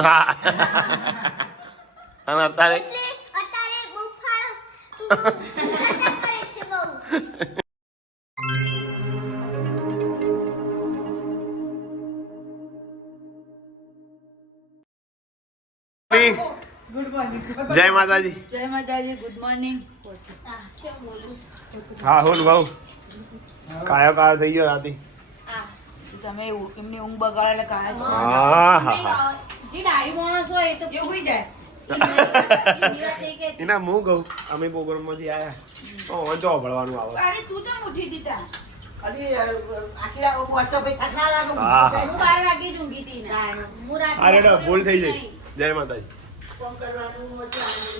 હા અને અત્યારે બહુ ફાળો કરે છે બહુ. જય માતાજી. જય માતાજી. Good morning. હા હોલ ભાઉ કાયો કાયો થઈ ગયો રાતી. તમે એમની ઊંઘ બગાડે એટલે કાંઈ હા હા હા જે ડાઈ માણસ હોય એ તો એવું હોઈ જાય. એના હું કહું અમે પ્રોગ્રામ માંથી આયા જો ભળવાનું આવે. અરે તું તો ઉઠી દીધા. હા હું 12 વાગે જ ઊંઘી હતી ને. હું રાત્રે અરે ભૂલ થઈ જાય. જય માતાજી.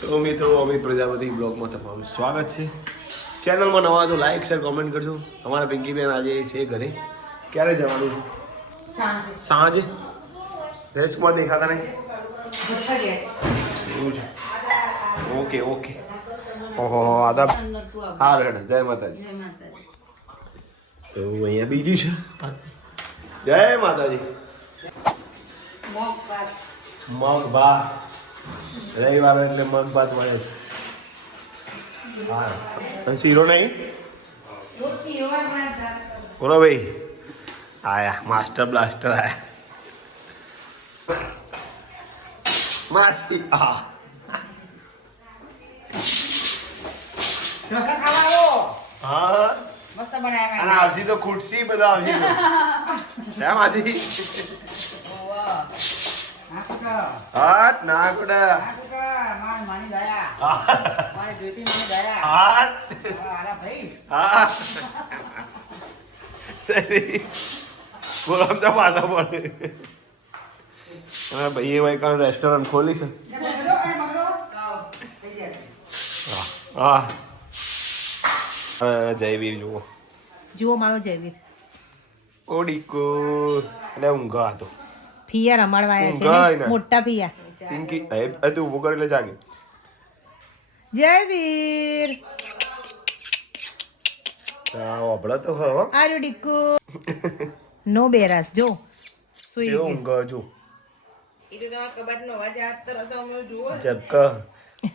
તો મિત્રો અમિત પ્રજાપતિ બ્લોગમાં તમારું સ્વાગત છે. ચેનલમાં નવા તો લાઈક શેર કોમેન્ટ કરજો. અમારા પિંકીબેન આજે છે ઘરે. ક્યારે જવાનું છે? સાંજે. રેસ્ટમાં દેખાતા નહીં એવું છે. Okay okay. ઓહો આદા હા રેડ. જય માતાજી. જય માતાજી. તો અહીંયા બીજી છે. જય માતાજી. મોક વાત. મગ ભાત રવિવાર એટલે મગ ભાત મળે છે. હા અને શીરો નહીં બોલો ભાઈ. આયા માસ્ટર બ્લાસ્ટર આયા માસી. હા હા મસ્ત બનાવ્યા. અને આવશી તો ખુરશી બધા આવશી તો હે માસી. હાટ ના કુડા હાટ હા બોલો આમ તો પાછા પડે. અને ભાઈ ભાઈ કાં રેસ્ટોરન્ટ ખોલી છે. હા જયવીર જુઓ જુઓ મારો જયવીર ઓડીકો એટલે ઊંઘા હતો. ફિયા રમાડવાયા ગાય છે ને. ને? મોટા ફિયા. પિંકી તું ઊભું કરી એટલે જાગે. જયવીર ઓભળો તો હો આર્યો ડીકુ નો બેરાસ જો સુઈ કેવો ગઈ. ઊંઘો જો એ તો તમારા કબાટનો અવાજ આ તરત અમે જુઓ. જબક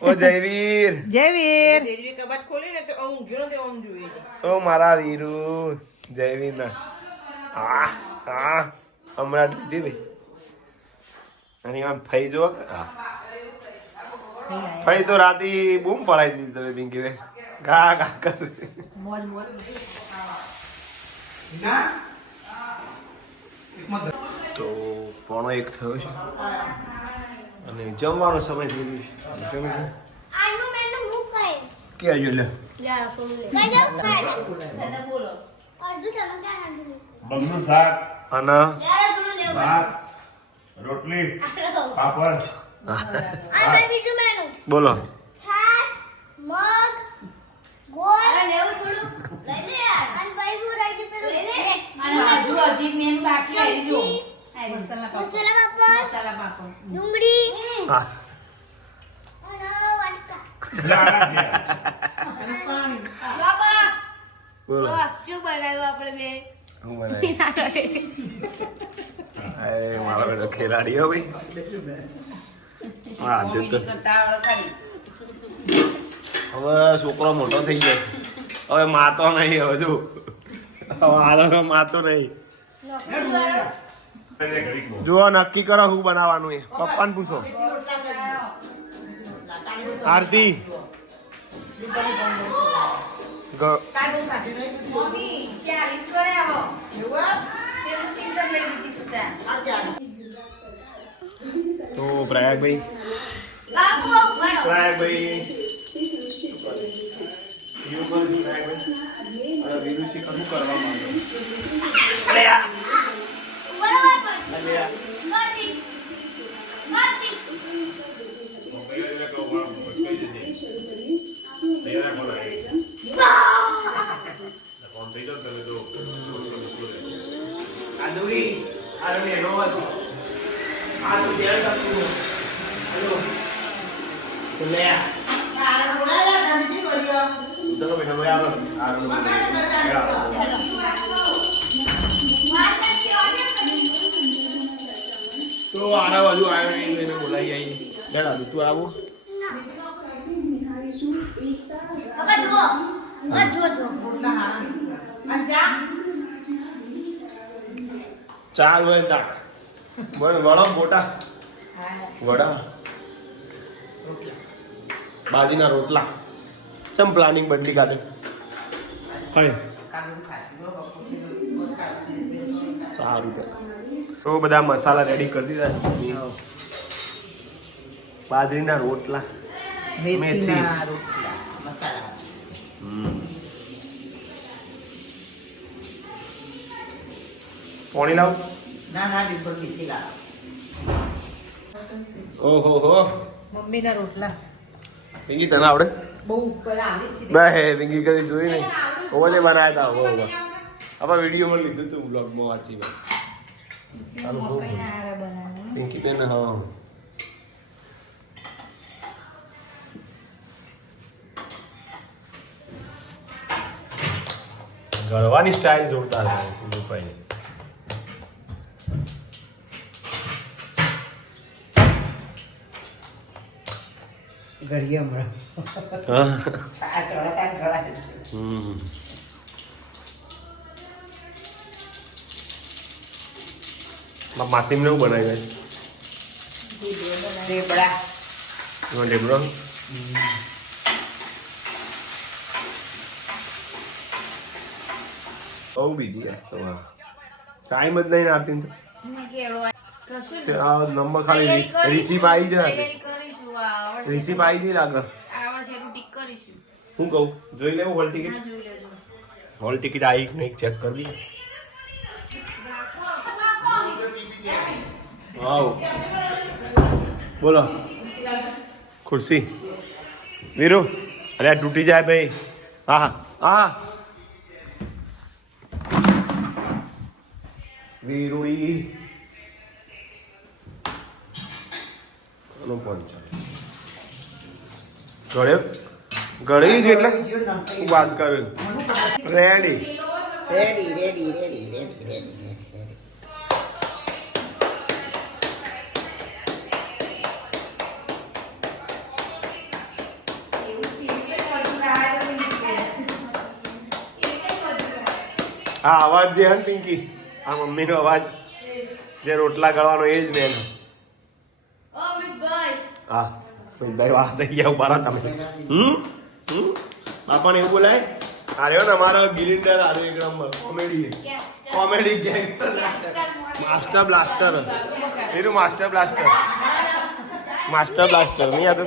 ઓ જયવીર જયવીર રેલવે કબાટ ખોલી ને તો ઊંઘ્યો ને તો આમ જોઈએ. ઓ મારા વીરુ જયવીર ના આ આ હમણાં લીધી ભાઈ. અને આમ ફઈ જો ફઈ તો રાતી બૂમ પડાઈ દીધી તમે પિંકી ભાઈ. ગા ગા કર. મોજ મોજ. તો 1:45 થયો છે અને જમવાનો સમય થઈ ગયો છે. જમી છે આજનો મેનુ હું કહે. કે આજો લે જા ફોન લે. કઈ જાવ દાદા બોલો. અડધું તમે ક્યાં નાખી? બગનું શાક, અને યાર થોડું લેવું. ભાત, રોટલી, પાપડ. આ ભાઈ બીજું મેનુ. બોલો છાશ, મગ, ગોળ. અરે લેવું થોડું. લઈ લે યાર. અને ભાઈ હું રાઈ દે લઈ લે. અને બાજુ હજી મેનુ બાકી રહી જો. મસાલા પાપડ. મસાલા પાપડ. ડુંગળી. હા અને વાટકા. લાડા છે. બાપા. બોલો બસ શું બનાવ્યું આપણે બે? હું બનાવી મારો બેટો ખેલાડી હો ભાઈ. હા તે તો કરતા ખાલી. હવે છોકરો મોટો થઈ ગયો છે. હવે માતો નહીં હવે જો હવે હાલો માતો નહીં. જો નક્કી કરો શું બનાવવાનું એ પપ્પાને પૂછો. આરતી મમ્મી 40 કરે આવો. પેલું ટીશર્ટ લઈ લીધી સુતા. તો પ્રયાગભાઈ બાબુ ભણો. પ્રયાગભાઈ વિરુષિ કશું કરવા માંગે. અરે યાર બરાબર પણ. અરે યાર ગોતી. ગોતી. આદુરી આ રમે નો હતો આ તો ધ્યાન રાખવું. હેલો તો લે ચલો બેટા ભાઈ આવો આ રમે વાત નથી ઓને. તો તો આના બાજુ આવ્યો નહીં તો એને બોલાવી આવી બેડા તું આવો પપ્પા જુઓ જુઓ ચાલ હોય તા વડા મોટા વડા બાજીના રોટલા ચમ પ્લાનિંગ બદલી કાઢે હાય સારું તો બધા મસાલા રેડી કરી દીધા બાજરીના રોટલા મેથી પાણી લાવ ઓહો હો મમ્મીના રોટલા પિંકી તને આવડે બહુ ઉપર આવે છે બે પિંકી કદી જોઈ નહીં ઓવલે બનાવ્યા હતા ઓવર આપણે વિડીયોમાં લીધું હતું બ્લોગમાં વાંચી ચાલુ બહુ પિંકી બેન હા ગળવાની સ્ટાઇલ જોરદાર છે લોકોની ઘડીએ હમણાં હા આ ચડતા ગળા માસીમ ને બનાવી જાય ઢેબડા ઢેબરો બહુ બીજી હસતો ટાઈમ જ નહીં આવતી નંબર ખાલી રિસીપ આવી જાય રિસીપ આવી જઈ લાગે હું કહું જોઈ લેવું હોલ ટિકિટ હોલ ટિકિટ આવી કે નહીં ચેક કરવી વાવ બોલો ખુરશી વીરુ અરે આ તૂટી જાય ભાઈ હા હા વીરુ ઈ ગળે ગળી છે એટલે વાત કર રેડી આ અવાજ જે હે ને પિંકી આ મમ્મીનો અવાજ જે રોટલા ગળવાનો એ જ મેન હા ભાઈ વાત થઈ ગયા ઉભા રહો તમે બાપાને એવું બોલાય આ રહ્યો ને અમારો ગિલિન્ડર આ એક number comedy gangster master blaster એનું માસ્ટર બ્લાસ્ટર નહીં યાદ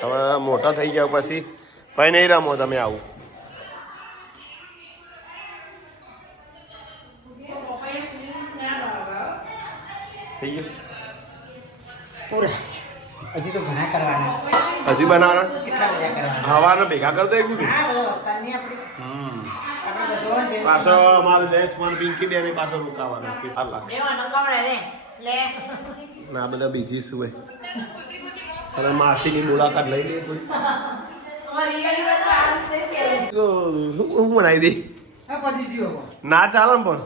હવે મોટા થઈ ગયા પછી ભાઈ નહીં રમો તમે આવું થઈ ગયું હજી તો ઘણા કરવાના હજી બનાવવાના કેટલા બધા કરવાના હવાને ભેગા કરતો એક બધું આ બધા વસ્તાર નહીં આપણે બધો પાછો અમારે દેશ પણ પિંકી બેન પાછો રોકાવાનો છે 4 લાખ ના બધા બીજી શું હોય અને માસીની મુલાકાત લઈ લઈએ થોડી હું બનાવી દઈ ના ચાલે ને પણ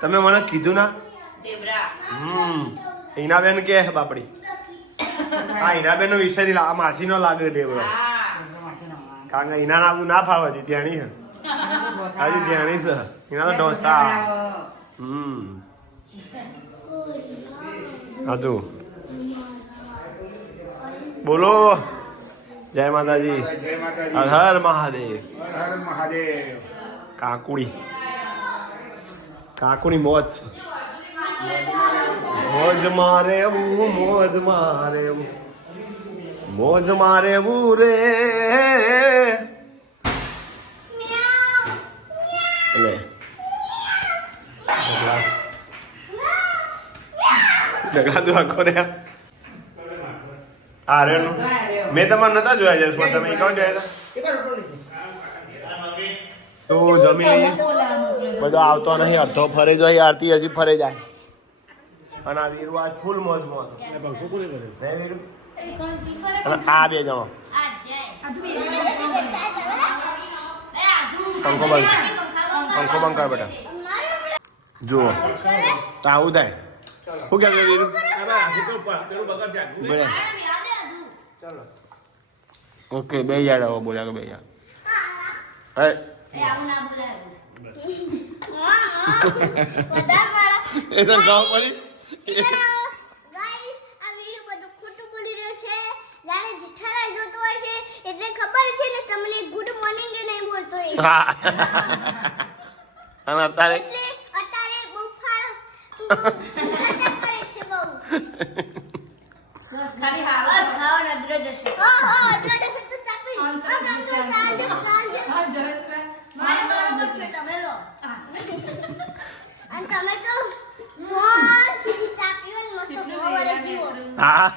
તમે મને કીધું ના હિનાબેન કે બાપડી હા હિનાબેન નો વિષય નહીં આ માસી નો લાગે ડેવડો કારણ કે હિના નામ ના ફાવે છે જેણી હે હજી જેણી છે હિના તો ઢોસા હજુ બોલો જય માતાજી હર હર મહાદેવ કાકુડી મોજ મોજ મારે મોજ મારે રે ઢગલા તો આખો રહ્યા આ રે મેં તમારે નતા જોયા છે તમે એકાઉન્ટ જોયા હતા તો જમી લઈએ બધો આવતો નહીં અડધો ફરે જાય આરતી હજી ફરે જાય અને આ વીરુ આજ ફૂલ મોજમાં હતો વીરુ અને આ બે જણો પંખો બંધ કર બેટા જુઓ તો આવું થાય શું કહેતો વીરુ? બોલે. ઓકે બે યાર હવે બોલ્યા કે બે યાર હે એ તો ગાવ પડી ગાઈસ આ વિડિયો બધું ખોટું બોલી રહ્યો છે જાણે જેઠાલાલ જોતો હોય છે એટલે ખબર છે ને તમને ગુડ મોર્નિંગ એ નહીં બોલતો એ હા અને અત્યારે એટલે અત્યારે બહુ ફાળ ખાતા કરે છે બહુ બસ ખાલી હાલ બસ ખાવા નદ્ર જશે નદ્ર જશે તો ચાપી ચાલ મારે બરોબર છે તમે લો અને તમે તો સોન ચાપીઓ ને મસ્ત ફોવરે જીવો હા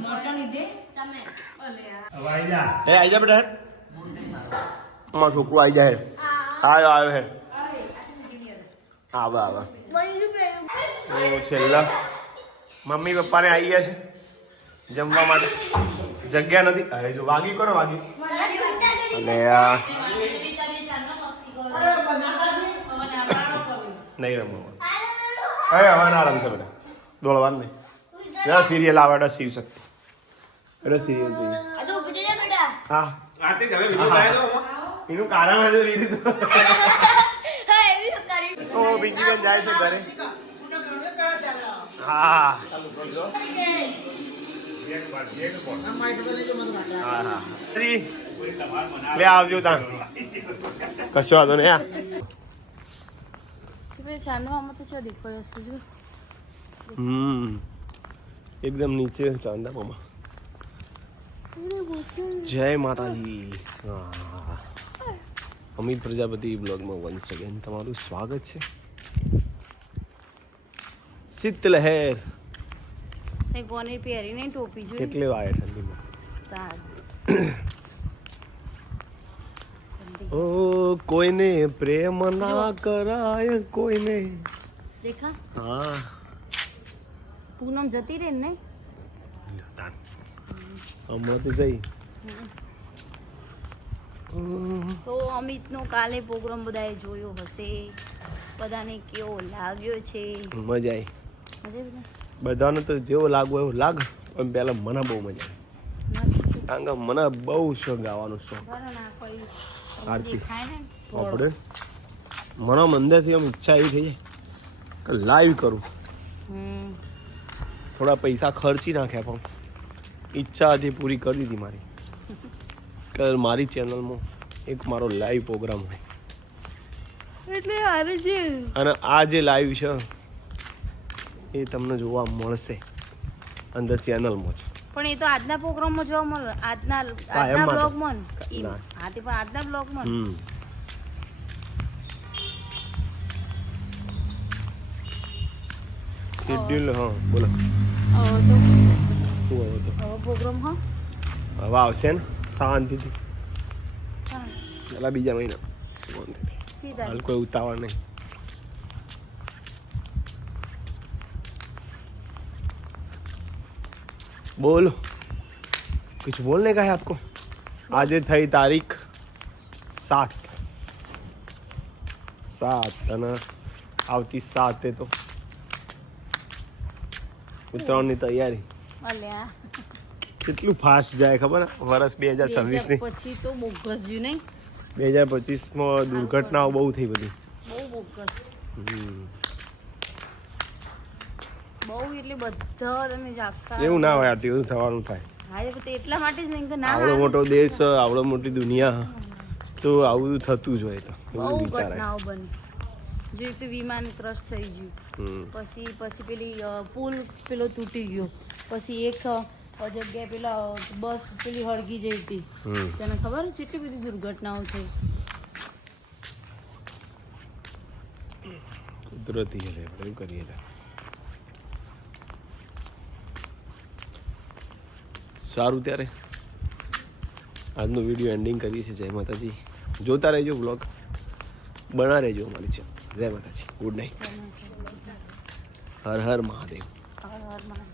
મોટો લીધે તમે હવે આઈ જા. એ આઈ જા બેટા મારો છોકરો આઈ જાય આવ્યો આવ્યો હે આવે આવે બોલી પેલું તો છેલ્લા મમ્મી પપ્પાને આવી ગયા છે જમવા માટે જગ્યા નથી હવે જો વાગી કરો વાગી અને આ નહીં રમવા હવે હવે ના રમશે બેટા દોડવાનું નહીં ના સિરિયલ આવે એટલે શિવ શક્તિ એટલે સિરિયલ જોઈએ આ તો ઉભી રે બેટા હા એનું કારણ હજુ લીધું હા એવી તો કરી તો બીજી બેન જાય છે ઘરે હા ચાલુ કરજો એક વાર, એક વાર. હા હા લે આવજો તાણ કશો વાંધો નહીં હા એકદમ નીચે ચાંદામાં જય માતાજી હા. અમિત પ્રજાપતિ બ્લોગમાં વન્સ અગેન તમારું સ્વાગત છે શીતલહેર ગોની પહેરીને ટોપી જોઈ કેટલી વાય ઠંડીમાં ઓ કોઈને પ્રેમ ના કરાય કોઈને દેખા હા પૂનમ જતી રહે ને અમારથી જઈ તો અમિતનો કાલે પ્રોગ્રામ બધાએ જોયો હશે બધાને કેવો લાગ્યો છે મજા આવી બધાને તો જેવો લાગવો એવો લાગ પણ પહેલાં મને બહુ મજા આવી કારણ કે મને બહુ શોખ ગાવાનો શોખ આરતી આપણે મને અંદરથી આમ ઈચ્છા એવી થઈ જાય કે લાઈવ કરું થોડા પૈસા ખર્ચી નાખ્યા પણ ઈચ્છા હતી પૂરી કરી દીધી મારી કે મારી ચેનલમાં એક મારો લાઈવ પ્રોગ્રામ હોય એટલે હારે છે અને આ જે લાઈવ છે એ તમને જોવા મળશે અંદર ચેનલમાં જ પણ એ તો આજના પ્રોગ્રામમાં જોવા મળે આજના એમ માટે. બ્લોગમાં ના. હા તે પણ આજના બ્લોગમાં શેડ્યુલ હા બોલો તો શું હવે તો હવે પ્રોગ્રામ હા હવે આવશે ને શાંતિથી હા. પેલા બીજા મહિના શાંતિથી સીધા હાલ કોઈ ઉતાવળ નહીં बोलो कुछ बोलने का है आपको आज थी तारीख 7 અને આવતી 7 તો ઉત્તરાયણની તૈયારી અલ્યા કેટલું ફાસ્ટ જાય ખબર વર્ષ 2026 ની પછી તો બોગસ જ નહીં 2025 માં દુર્ઘટનાઓ બહુ થઈ બધી બહુ બોગસ બહુ એટલે બધા તમે જાગતા એવું ના હોય આરતી એવું થવાનું થાય હા એ તો એટલા માટે જ નહીં કે ના આવડો મોટો દેશ આવડો મોટી દુનિયા તો આવું થતું જ હોય તો બહુ એવું વિચારાય ઘટનાઓ બની જોઈ તો વિમાન ક્રશ થઈ ગયું પછી પેલી પુલ પેલો તૂટી ગયો પછી એક જગ્યાએ પેલા બસ પેલી હળગી જઈ હતી તને ખબર છે કેટલી બધી દુર્ઘટનાઓ થઈ કુદરતી છે આપણે એવું કરીએ તો સારું ત્યારે આજનો વિડીયો એન્ડિંગ કરીએ છીએ જય માતાજી જોતા રહેજો બ્લોગ બના રહેજો અમારી છે જય માતાજી ગુડ નાઇટ હર હર મહાદેવ હર હર મહાદેવ